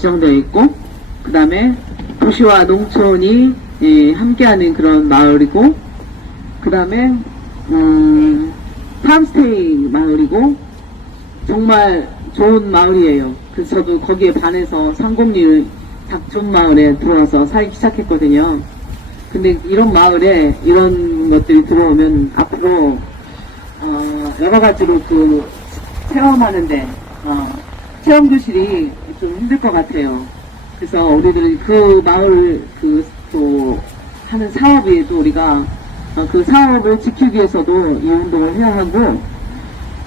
지정되어 있고 그 다음에 도시와 농촌이 예, 함께하는 그런 마을이고 그 다음에 음, 팜스테이 마을이고 정말 좋은 마을이에요. 그래서 저도 거기에 반해서 상곡리 닭촌 마을에 들어와서 살기 시작했거든요. 근데 이런 마을에 이런 것들이 들어오면 앞으로 어, 여러 가지로 그 체험하는데 어, 체험 교실이 좀 힘들 것 같아요. 그래서 우리들은 그 마을 그 또 하는 사업에 또 우리가 어, 그 사업을 지키기 위해서도 이 운동을 해야 하고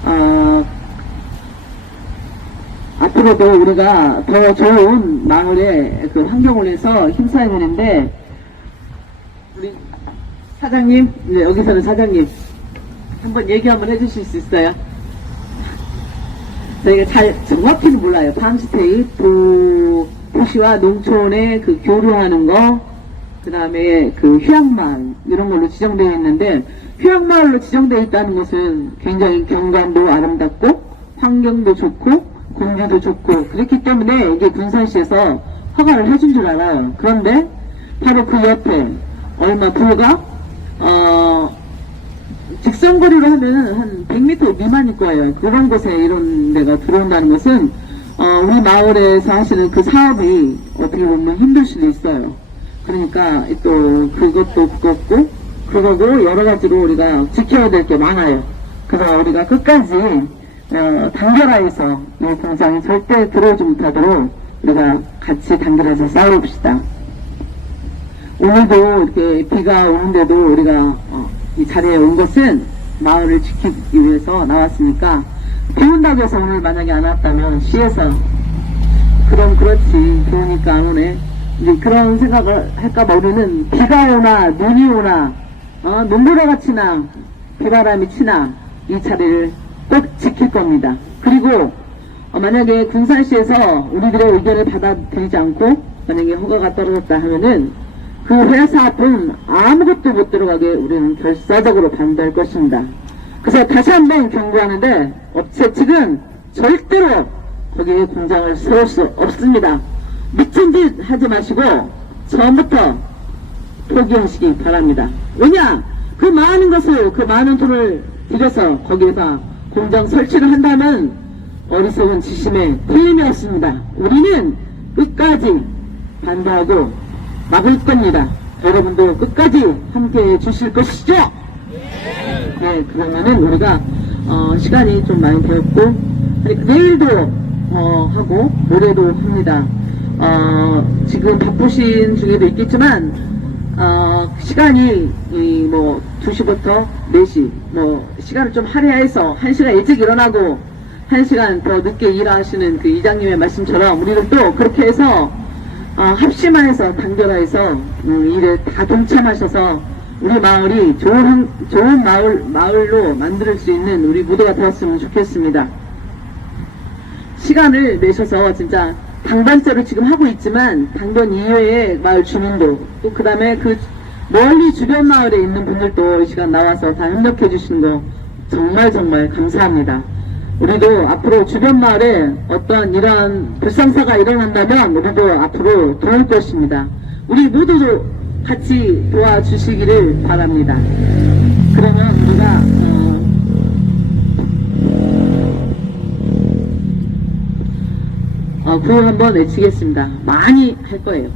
어, 앞으로도 우리가 더 좋은 마을의 그 환경을 위해서 힘써야 되는데 우리 사장님 네, 여기서는 사장님 한번 얘기 한번 해주실 수 있어요? 저희가 잘 정확히는 몰라요. 팜스테이 도, 도시와 농촌의 그 교류하는 거, 그 다음에 그 휴양마을 이런 걸로 지정되어 있는데 휴양마을로 지정되어 있다는 것은 굉장히 경관도 아름답고 환경도 좋고 공기도 좋고 그렇기 때문에 이게 군산시에서 허가를 해준 줄 알아요. 그런데 바로 그 옆에 얼마 불과 어 직선거리로 하면 한 100m 미만일 거예요. 그런 곳에 이런 데가 들어온다는 것은 어, 우리 마을에서 하시는 그 사업이 어떻게 보면 힘들 수도 있어요. 그러니까 또 그것도 그것고 그거고 여러 가지로 우리가 지켜야 될 게 많아요. 그래서 우리가 끝까지 어, 단결하여서 이 공장이 절대 들어오지 못하도록 우리가 같이 단결해서 싸워봅시다. 오늘도 이렇게 비가 오는데도 우리가 어, 이 자리에 온 것은 마을을 지키기 위해서 나왔으니까 비 온다고 해서 오늘 만약에 안 왔다면 시에서. 그럼 그렇지. 비 오니까 안 오네 이제 그런 생각을 할까봐 우리는 비가 오나 눈이 오나 어, 눈보라 같이나 비바람이 치나 이 자리를 꼭 지킬 겁니다. 그리고 어, 만약에 군산시에서 우리들의 의견을 받아들이지 않고 만약에 허가가 떨어졌다 하면은 그 회사 앞은 아무것도 못 들어가게 우리는 결사적으로 반대할 것입니다. 그래서 다시 한번 경고하는데 업체 측은 절대로 거기에 공장을 세울 수 없습니다. 미친 짓 하지 마시고 처음부터 포기하시기 바랍니다. 왜냐? 그 많은 것을 그 많은 돈을 들여서 거기에서 공장 설치를 한다면 어리석은 지심에 틀림이 없습니다. 우리는 끝까지 반대하고 막을 겁니다. 여러분도 끝까지 함께 해 주실 것이죠? 네, 그러면은 우리가 어, 시간이 좀 많이 되었고 내일도 어, 하고 모레도 합니다. 어, 지금 바쁘신 중에도 있겠지만 어, 시간이 이, 뭐 2시부터 4시 뭐 시간을 좀 할애해서 1시간 일찍 일어나고 1시간 더 늦게 일하시는 그 이장님의 말씀처럼 우리는 또 그렇게 해서 어, 합심하여서 단결하여서 음, 일에 다 동참하셔서 우리 마을이 좋은 한- 좋은 마을 마을로 만들 수 있는 우리 모두가 되었으면 좋겠습니다. 시간을 내셔서 진짜 당단제로 지금 하고 있지만 당번 이외의 마을 주민도 또 그다음에 그 멀리 주변 마을에 있는 분들도 이 시간 나와서 다 협력해 주시는 거 정말 정말 감사합니다. 우리도 앞으로 주변 마을에 어떤 이러한 불상사가 일어난다면 우리도 앞으로 도울 것입니다. 우리 모두 같이 도와주시기를 바랍니다. 그러면 우리가 어, 어, 구호 한번 외치겠습니다. 많이 할 거예요.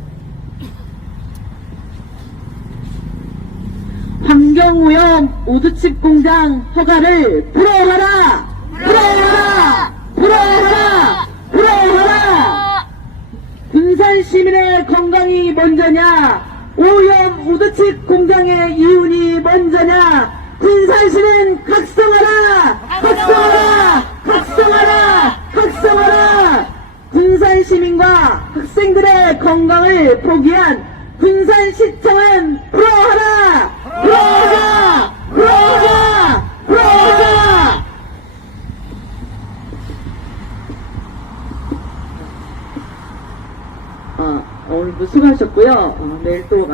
환경오염 오두칩 공장 허가를 불어하라! 불어하라! 불어하라! 불어하라! 군산 시민의 건강이 먼저냐? 오염 오두칩 공장의 이윤이 먼저냐? 군산시는 각성하라! 각성하라! 각성하라! 각성하라! 군산 시민과 학생들의 건강을 포기한 군산시청은! 불어하라! 불어하라! 불어하라! 어, 오늘도 수고하셨고요. 어, 내일 또